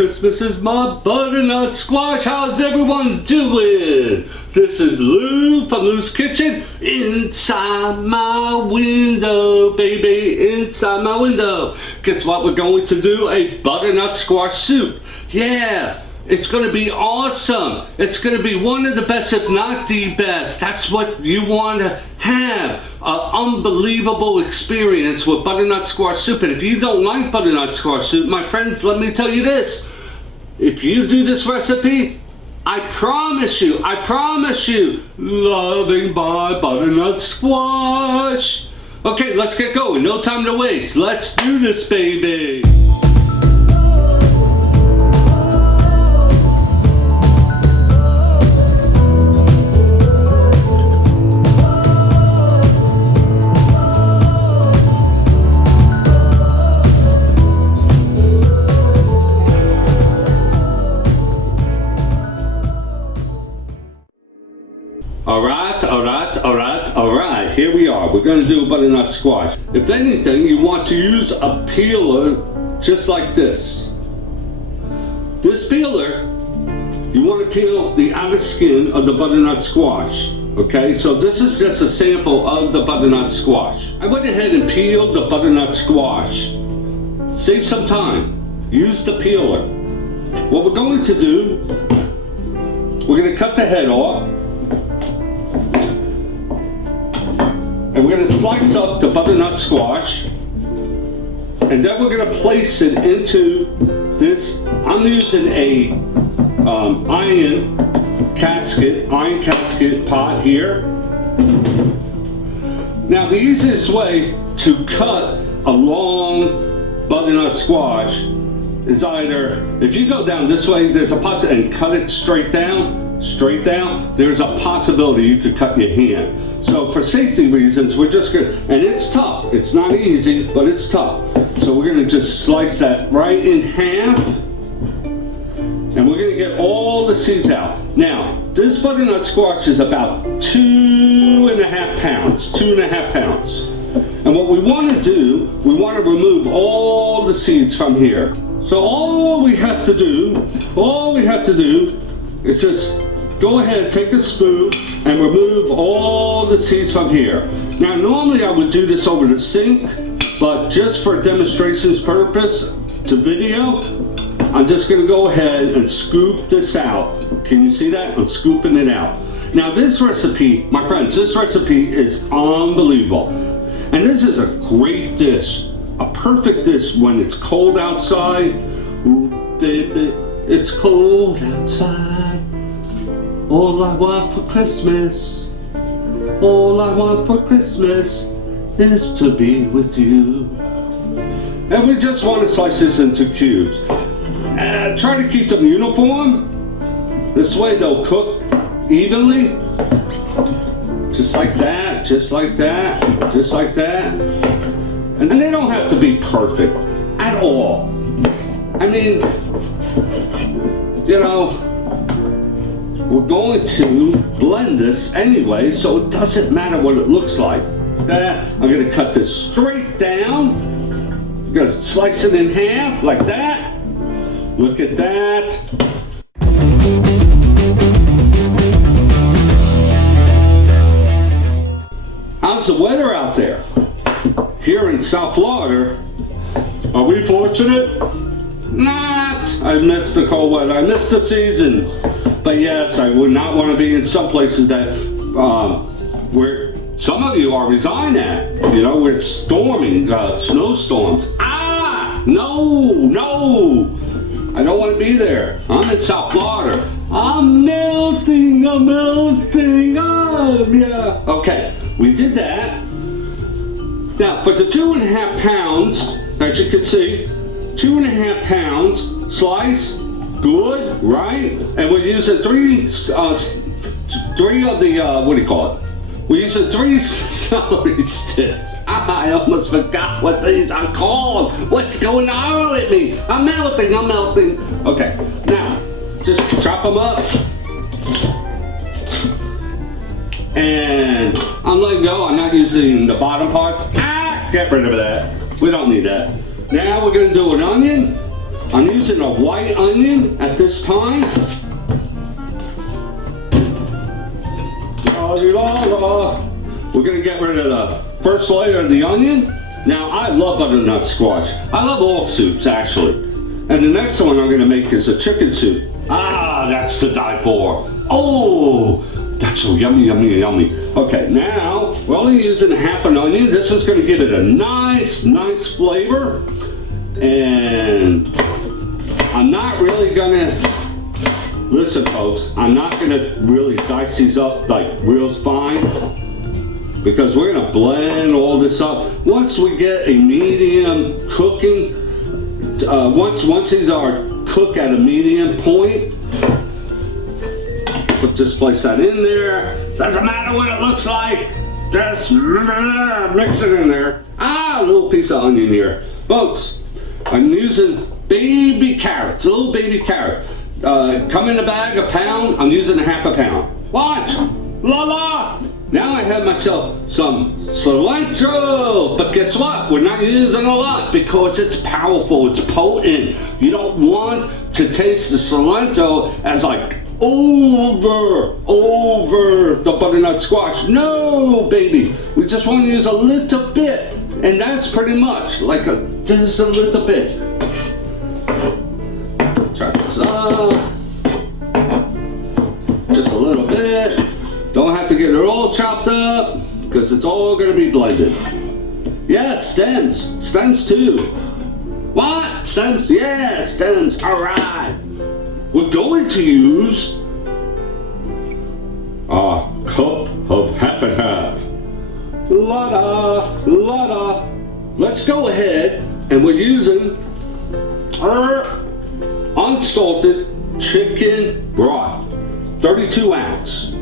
Christmas is my butternut squash. How's everyone doing? This is Lou from Lou's Kitchen. Inside my window, baby, inside my window. Guess what we're going to do? A butternut squash soup. Yeah, it's going to be awesome. It's going to be one of the best, if not the best. That's what you want to have. An unbelievable experience with butternut squash soup. And if you don't like butternut squash soup, my friends, let me tell you this. If you do this recipe, I promise you, loving my butternut squash. Okay, let's get going. No time to waste. Let's do this, baby. All right, here we are. We're going to do a butternut squash. If anything, you want to use a peeler just like this. This peeler, you want to peel the outer skin of the butternut squash. Okay, so this is just a sample of the butternut squash. I went ahead and peeled the butternut squash. Save some time. Use the peeler. What we're going to do, we're going to cut the head off. And we're going to slice up the butternut squash, and then we're going to place it into this. I'm using a iron casket pot here. Now the easiest way to cut a long butternut squash is either, if you go down this way, there's a possibility, and cut it straight down, there's a possibility you could cut your hand. So for safety reasons, we're just gonna, and it's tough. It's not easy, but it's tough. So we're gonna just slice that right in half, and we're gonna get all the seeds out. Now, this butternut squash is about 2.5 pounds, 2.5 pounds. And what we wanna do, we wanna remove all the seeds from here. So all we have to do is just go ahead, take a spoon, and remove all the seeds from here. Now, normally I would do this over the sink, but just for demonstration's purpose to video, I'm just gonna go ahead and scoop this out. Can you see that? I'm scooping it out. Now, this recipe, my friends, this recipe is unbelievable. And this is a great dish, a perfect dish when it's cold outside. Ooh, baby, it's cold outside. All I want for Christmas is to be with you. And we just want to slice this into cubes. Try to keep them uniform. This way they'll cook evenly. Just like that, just like that, just like that. And they don't have to be perfect at all. I mean, you know, we're going to blend this anyway, so it doesn't matter what it looks like. I'm going to cut this straight down. I'm going to slice it in half like that. Look at that. How's the weather out there? Here in South Florida, are we fortunate? Not. I miss the cold weather. I miss the seasons. But yes, I would not want to be in some places that where some of you are resigning at. You know, where it's storming, snowstorms. No. I don't want to be there. I'm in South Florida. I'm melting. Yeah. Okay, we did that. Now, for the 2.5 pounds, as you can see, 2.5 pounds, slice, good, right? And we're using three of the, what do you call it? We're using 3 celery sticks. I almost forgot what these are called. What's going on with me? I'm melting. Okay, now, just chop them up. And I'm letting go. I'm not using the bottom parts. Get rid of that. We don't need that. Now we're gonna do an onion. I'm using a white onion at this time. We're gonna get rid of the first layer of the onion. Now, I love butternut squash. I love all soups, actually. And the next one I'm gonna make is a chicken soup. Ah, that's to die for. Oh, that's so yummy, yummy, yummy. Okay, now, we're only using half an onion. This is gonna give it a nice flavor. And I'm not really gonna, listen folks, I'm not gonna really dice these up like real fine, because we're gonna blend all this up. Once we get a medium cooking, once these are cooked at a medium point, just place that in there. Doesn't matter what it looks like, just mix it in there. Ah, a little piece of onion here. Folks, I'm using baby carrots, little baby carrots. Come in a bag, a pound, I'm using a half a pound. Watch, la la. Now I have myself some cilantro, but guess what? We're not using a lot because it's powerful, it's potent. You don't want to taste the cilantro as like over the butternut squash. No, baby, we just want to use a little bit, and that's pretty much like just a little bit. Chop this up, just a little bit. Don't have to get it all chopped up because it's all going to be blended. Yes, stems too. What? Stems? Yeah, stems. All right. We're going to use a cup of half and half. La-da. Let's go ahead and we're using unsalted chicken broth, 32 ounce.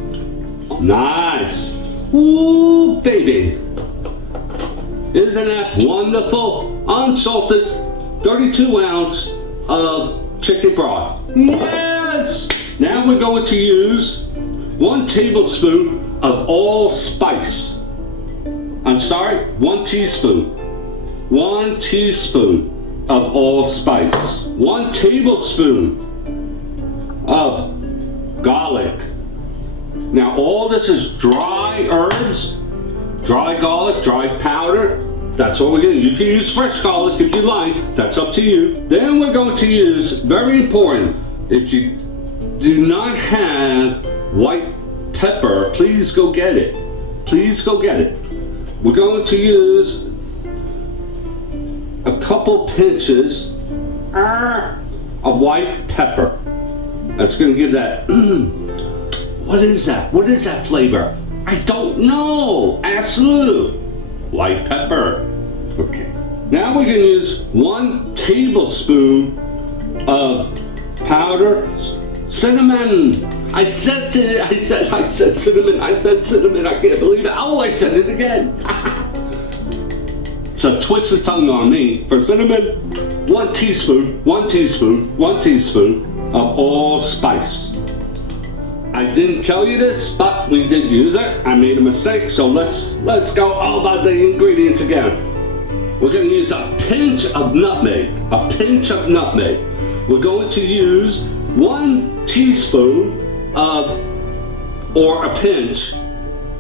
Nice. Ooh, baby. Isn't that wonderful? Unsalted 32 ounce of chicken broth. Yes! Now we're going to use 1 tablespoon of allspice. I'm sorry, 1 teaspoon. 1 teaspoon of allspice. 1 tablespoon of garlic. Now all this is dry herbs, dry garlic, dry powder. That's what we're gonna. You can use fresh garlic if you like, that's up to you. Then we're going to use, very important, if you do not have white pepper, please go get it. Please go get it. We're going to use a couple pinches of white pepper. That's gonna give that, what is that? What is that flavor? I don't know. Ask Lou. White pepper. Okay. Now we're going to use 1 tablespoon of powdered cinnamon. I said cinnamon. I said cinnamon. I can't believe it. Oh, I said it again. It's a twist of tongue on me. For cinnamon, 1 teaspoon of allspice. I didn't tell you this, but we did use it. I made a mistake, so let's go over the ingredients again. We're going to use a pinch of nutmeg. We're going to use 1 teaspoon of, or a pinch,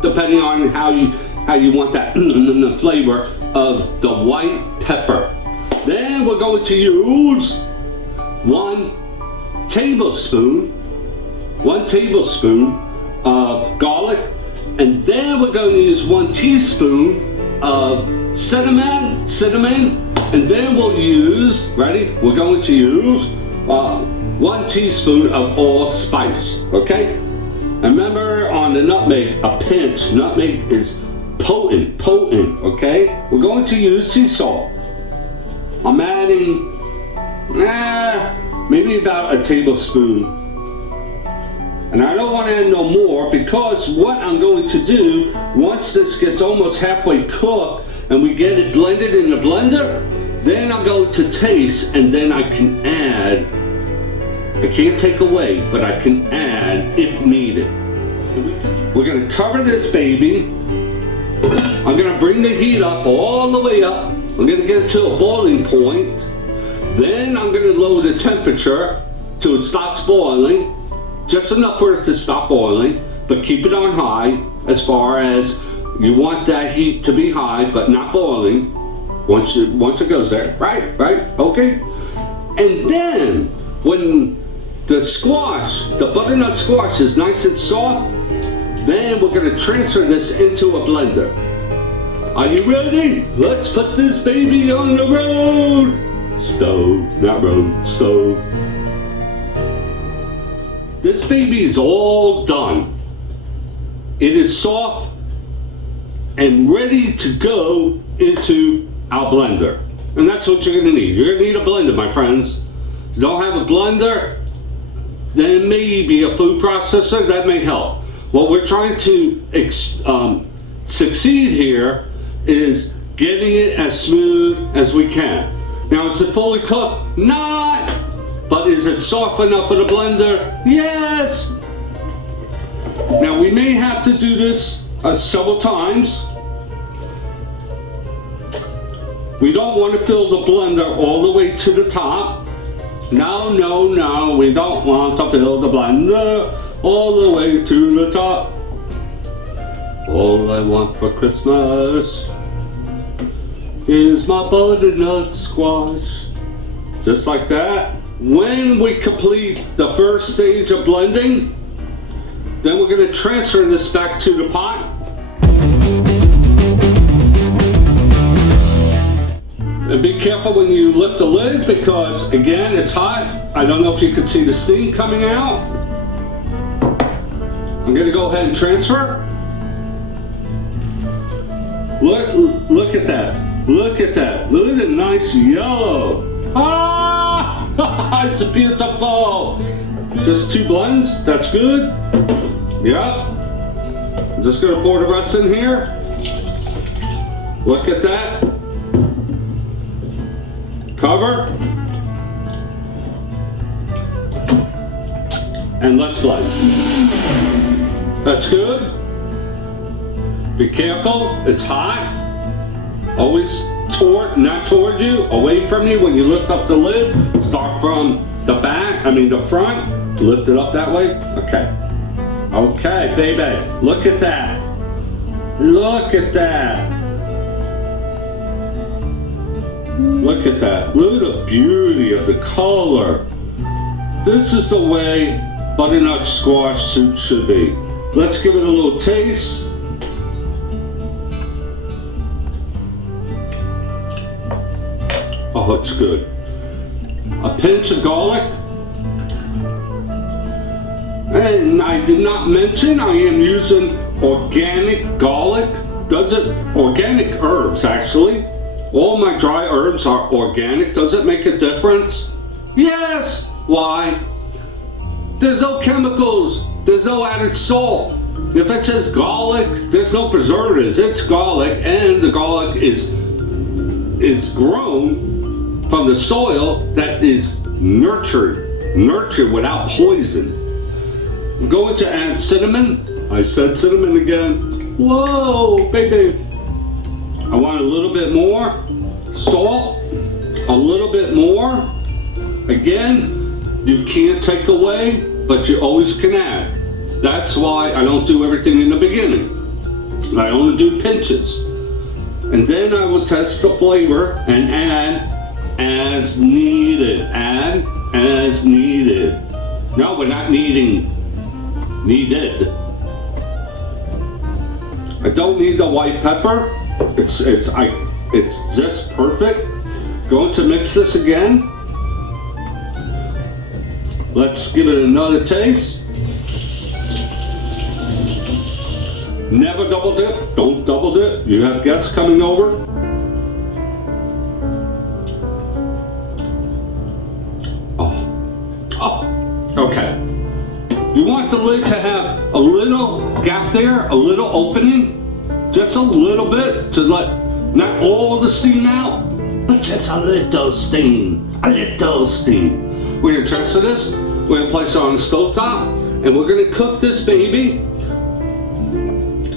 depending on how you want that flavor of the white pepper. Then we're going to use 1 tablespoon of garlic, and then we're going to use 1 teaspoon of cinnamon, and then we'll use, ready? We're going to use 1 teaspoon of allspice, okay? And remember on the nutmeg, a pinch. Nutmeg is potent, okay? We're going to use sea salt. I'm adding, maybe about a tablespoon. And I don't want to add no more, because what I'm going to do, once this gets almost halfway cooked and we get it blended in the blender, then I'm going to taste, and then I can add. I can't take away, but I can add if needed. We're going to cover this baby. I'm going to bring the heat up, all the way up. I'm going to get it to a boiling point. Then I'm going to lower the temperature till it stops boiling, just enough for it to stop boiling, but keep it on high as far as you want that heat to be high, but not boiling once it goes there. Right, okay. And then when the squash, the butternut squash is nice and soft, then we're going to transfer this into a blender. Are you ready? Let's put this baby on the road. Stove, not road, stove. This baby is all done. It is soft and ready to go into our blender. And that's what you're gonna need. You're gonna need a blender, my friends. If you don't have a blender, then maybe a food processor, that may help. What we're trying to succeed here is getting it as smooth as we can. Now, is it fully cooked? Not. But is it soft enough for the blender? Yes. Now, we may have to do this several times. We don't want to fill the blender all the way to the top. No, we don't want to fill the blender all the way to the top. All I want for Christmas is my butternut squash. Just like that. When we complete the first stage of blending, then we're going to transfer this back to the pot. And be careful when you lift the lid because, again, it's hot. I don't know if you can see the steam coming out. I'm going to go ahead and transfer. Look at that. Look at that. Look at the nice yellow. Ah! It's beautiful. Just 2 blends. That's good. Yep. I'm just going to pour the rest in here. Look at that. Cover. And let's blend. That's good. Be careful, it's hot. Always not toward you, away from you when you lift up the lid. Start from the back, the front. Lift it up that way. Okay. Okay, baby. Look at that. Look at that. Look at that. Look at the beauty of the color. This is the way butternut squash soup should be. Let's give it a little taste. Oh, it's good. A pinch of garlic. And I did not mention I am using organic garlic. Organic herbs, actually. All my dry herbs are organic. Does it make a difference? Yes. Why? There's no chemicals. There's no added salt. If it says garlic, there's no preservatives. It's garlic, and the garlic is grown from the soil that is nurtured without poison. I'm going to add cinnamon. I said cinnamon again. Whoa, baby. I want a little bit more salt, a little bit more. Again, you can't take away, but you always can add. That's why I don't do everything in the beginning. I only do pinches. And then I will test the flavor and add as needed. Add as needed. No, we're not needed. I don't need the white pepper. It's just perfect. Going to mix this again. Let's give it another taste. Never double dip. Don't double dip. You have guests coming over. Oh, okay. You want the lid to have a little gap there, a little opening, just a little bit to let not all the steam out, but just a little steam, We're gonna transfer this. We're gonna place it on the stove top, and we're gonna cook this baby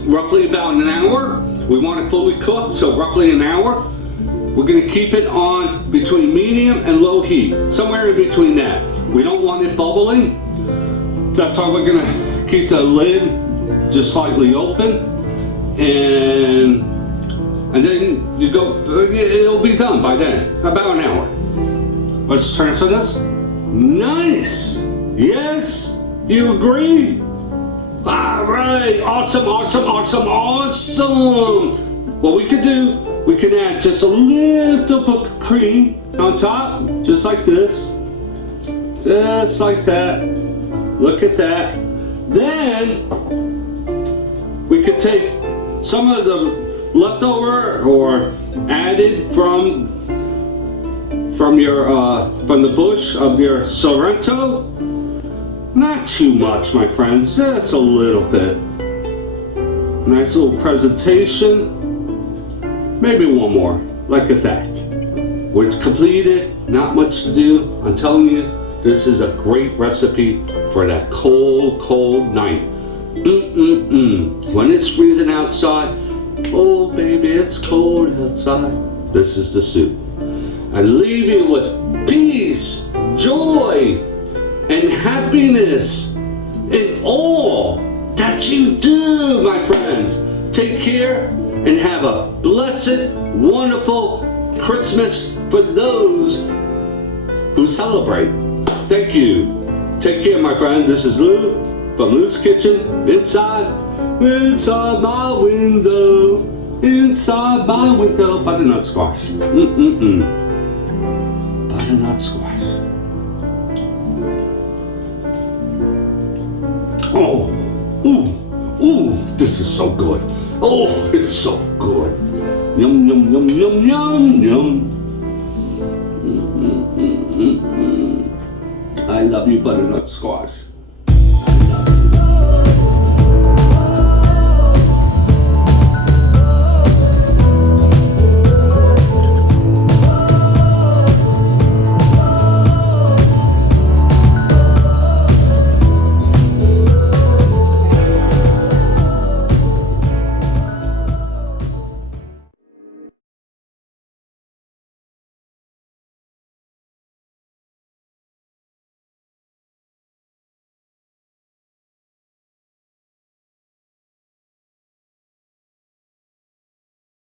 roughly about an hour. We want it fully cooked, so roughly an hour. We're gonna keep it on between medium and low heat, somewhere in between that. We don't want it bubbling. That's why we're gonna keep the lid just slightly open, and then you go, it'll be done by then, about an hour. Let's transfer this. Nice. Yes, you agree? All right, awesome, awesome, awesome, awesome. What we could do, we can add just a little bit of cream on top, just like this. Just like that. Look at that. Then we could take some of the leftover or added from the bush of your Sorrento. Not too much, my friends, just a little bit. Nice little presentation. Maybe one more, like that. We're completed, not much to do. I'm telling you, this is a great recipe for that cold, cold night. When it's freezing outside, oh baby, it's cold outside. This is the soup. I leave you with peace, joy, and happiness in all that you do, my friends. Take care and have a blessed, wonderful Christmas for those who celebrate. Thank you. Take care, my friend. This is Lou from Lou's Kitchen. Inside my window. Inside my window. Butternut squash. Butternut squash. Oh, ooh, this is so good. Oh, it's so good. Yum, yum, yum, yum, yum, yum. I love you, butternut squash.